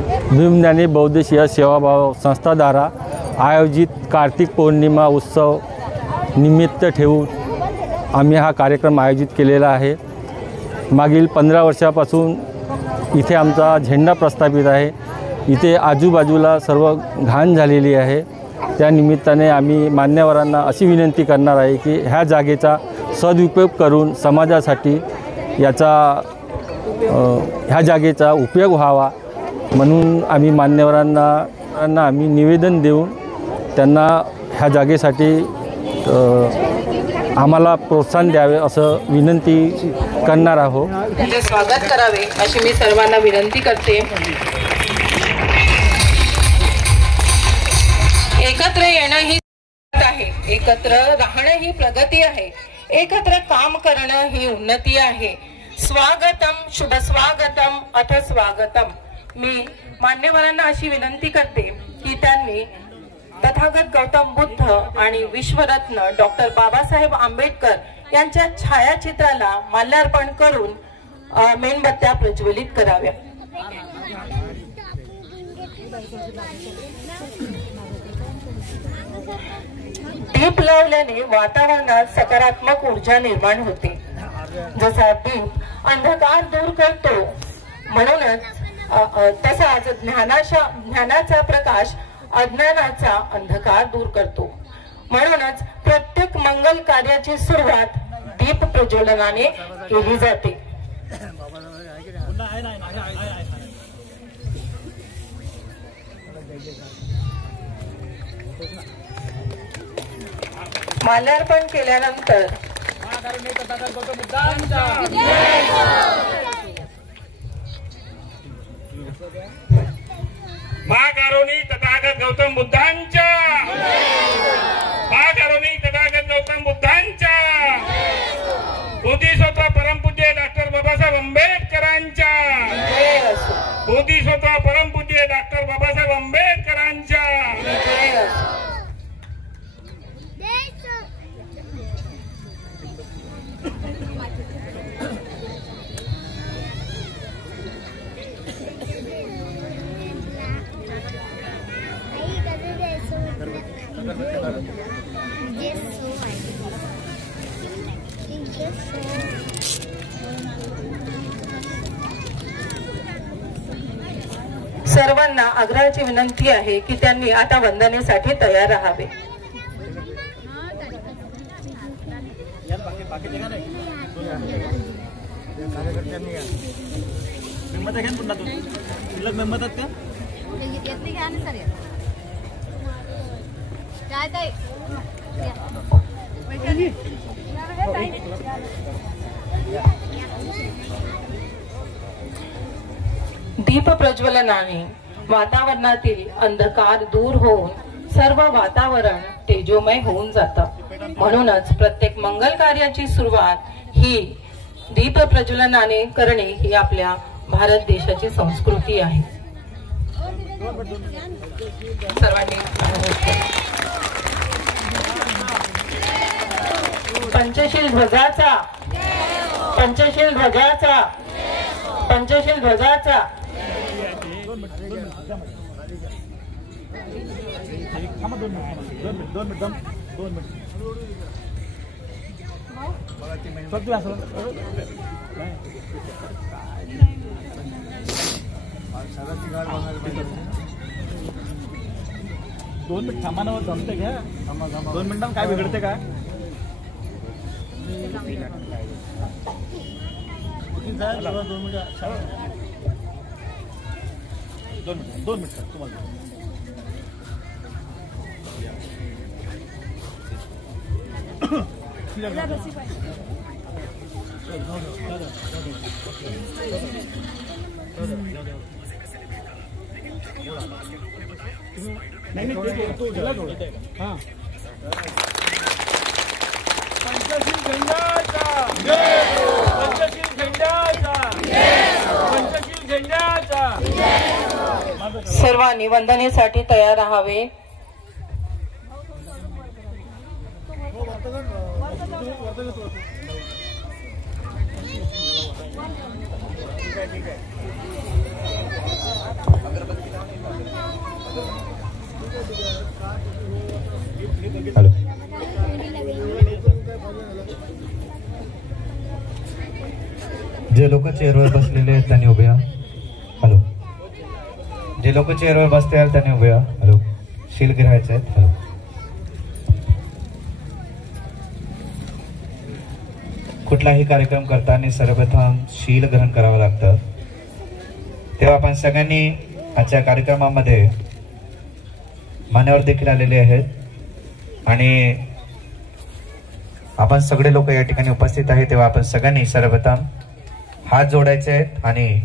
भीमज्ञानी बौद्धशीय सेवाभाव संस्थाद्वारा आयोजित कार्तिक पौर्णिमा उत्सव निमित्त ठेवून आम्ही हा कार्यक्रम आयोजित केलेला आहे। मागील 15 वर्षापासून इथे आमचा झेंडा प्रस्थापित आहे। इथे आजूबाजूला सर्व घाण झालेली आहे। त्या निमित्ताने आम्ही मान्यवरांना अशी विनंती करणार आहे की ह्या जागेचा सदुपयोग करून समाजासाठी ह्या जागेचा उपयोग व्हावा म्हणून आम्ही मान्यवरांना आम्ही निवेदन देऊन त्यांना ह्या जागेसाठी आम्हाला प्रोत्साहन द्यावे असं विनंती करणार आहोत। त्याचे स्वागत करावे अशी मी सर्वांना विनंती करते। एकत्र येणं ही आहे, एकत्र राहणं ही प्रगती आहे, एकत्र काम करणं ही उन्नती आहे। स्वागतम शुभ स्वागतम अथ स्वागतम। मी मान्यवरांना अशी विनंती करते की त्यांनी तथागत गौतम बुद्ध आणि विश्वरत्न डॉक्टर बाबासाहेब आंबेडकर यांच्या छायाचित्राला माल्यार्पण करून मेणबत्त्या प्रज्वलित कराव्या। दीप लावल्याने वातावरणात सकारात्मक ऊर्जा निर्माण होते। जसा दीप अंधकार दूर करतो म्हणूनच तसाच ज्ञानाचा प्रकाश अज्ञानाचा अंधकार दूर करतो। म्हणूनच प्रत्येक मंगल कार्याची सुरुवात दीप प्रज्वलनाने केली जाते। माल्यार्पण केल्यानंतर महाकारुणी तथागत गौतम बुद्धांच्या, महाकारुणी तथागत गौतम बुद्धांच्या, बोधिसत्व परमपूज्य डॉक्टर बाबासाहेब आंबेडकरांच्या, बोधिसत्व परमपूज्य डॉक्टर बाबासाहेब आंबेडकरांच्या। सर्वांना आग्रहाची विनंती आहे की त्यांनी आता वंदनेसाठी तयार राहावे। दीप प्रज्वलनाने वातावरणातील अंधकार दूर होऊन सर्व वातावरण तेजोमय होऊन जातं। म्हणूनच प्रत्येक मंगल कार्याची सुरुवात ही दीप प्रज्वलनाने करणे ही आपल्या भारत देशाची संस्कृती आहे। सर्वांनी पंचशील ध्वजाचा, पंचशील ध्वजाचा, पंचशील ध्वजाचा। दोन मिनिट थांबा ना, जमते घ्या। 2 मिनिटांत काय बिघडते काय? 2 मिनिट तुम्हाला नहीं हाँ पंचशील झेंडाचा, पंचशील झेंडाचा, पंचशील झेंडाचा। सर्वांनी वंदनेसाठी तयार राहावे। ठीक आहे जे लोक चेअरवर बसलेले आहेत त्यांनी उभे राहा. हॅलो. जे लोक चेअरवर बसते आहेत त्यांनी उभे राहा. हॅलो. शील घ्यायचे आहेत. हॅलो. कुठलाही कार्यक्रम करताना सर्वप्रथम शील ग्रहण करावं लागतं. तेव्हा आपण सगळ्यांनी आजच्या कार्यक्रमामध्ये मान्यवर देखील आलेले आहेत आणि आपण सगळे लोक या ठिकाणी उपस्थित आहेत. तेव्हा आपण सगळ्यांनी सर्वप्रथम हात जोडायचे आहेत आणि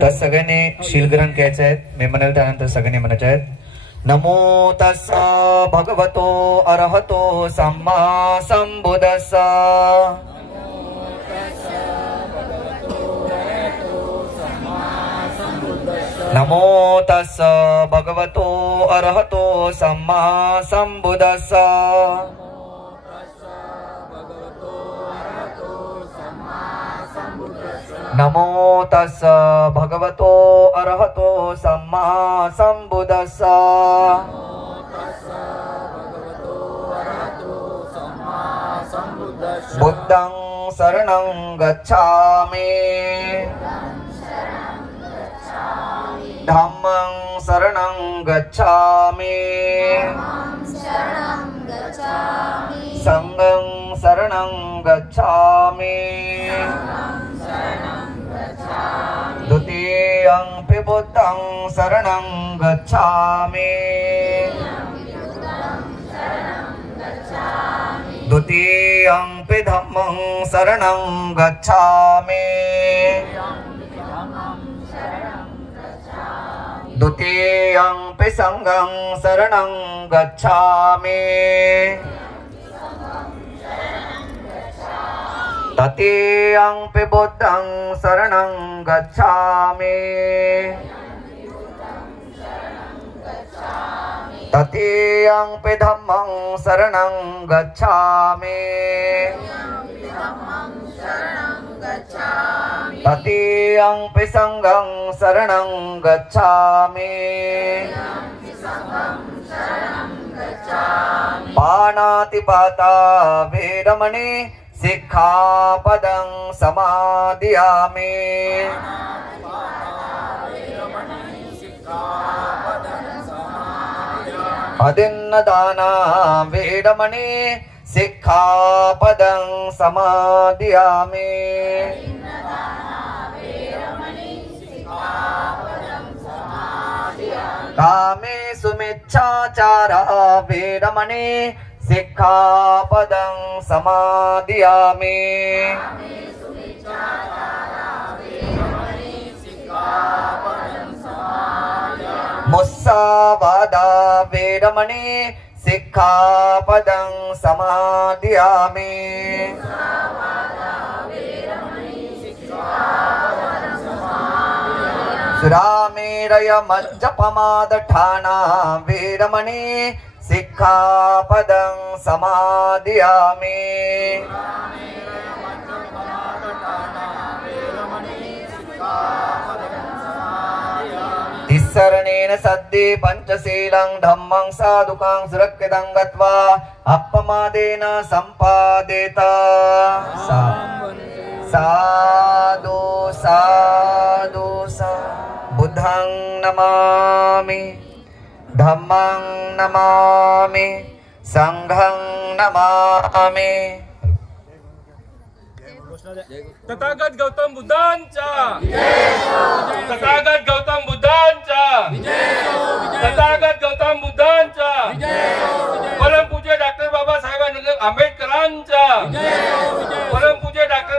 तर सगळ्यांनी शीलग्रहण घ्यायचं आहे. मी म्हणाल त्यानंतर सगळ्यांनी म्हणायचे आहेत. नमो तस्स भगवतो अरहतो सम्मा संबुद्धस्स. नमो तस्स भगवतो अरहतो सम्मा संबुद्धस्स. नमो तस्स भगवतो अरहतो सम्मा संबुद्धस्स. बुद्धं शरणं गच्छामि. धम्मं शरणं गच्छामि. संघं शरणं गच्छामि. द्वितीयंपि बुद्धं शरणं गच्छामि. द्वितीयंपि धम्मं शरणं गच्छामि. द्वितीयंपि संघं शरणं गच्छामि. तृतीयंपि बुद्धं शरणं गच्छामि. तृतीयंपि धम्मं शरणं गच्छामि. तृतीयंपि संघं शरणं गच्छामि. पाणातिपाता वेरमणि सिक्खापदं समादियामि. अदिन्नदाना वेरमणि सिक्खापदं समादियामि. कामेषु मिच्छाचारा वेरमणि सिक्खापदं समादियामि. मुस्सावादा वेरमणि सिक्खापदं समादियामि. सुरामेरय मज्जपमादठाना वेरमणि सिक्खापदं समादियामि. तिस्सरणेन सद्दे पंचशीलं धम्मं साधुकां सुरक्षितं गत्वा अपमादेन सम्पादेत. साधु साधु सा. बुद्धं नमामि. धम्मं नमामि. संघं नमामि. तथागत गौतम बुद्धांचा. तथागत गौतम बुद्धांचा. तथागत गौतम बुद्धांचा. परमपूज्य डॉक्टर बाबासाहेब आंबेडकरांचा. परमपूज्य डॉक्टर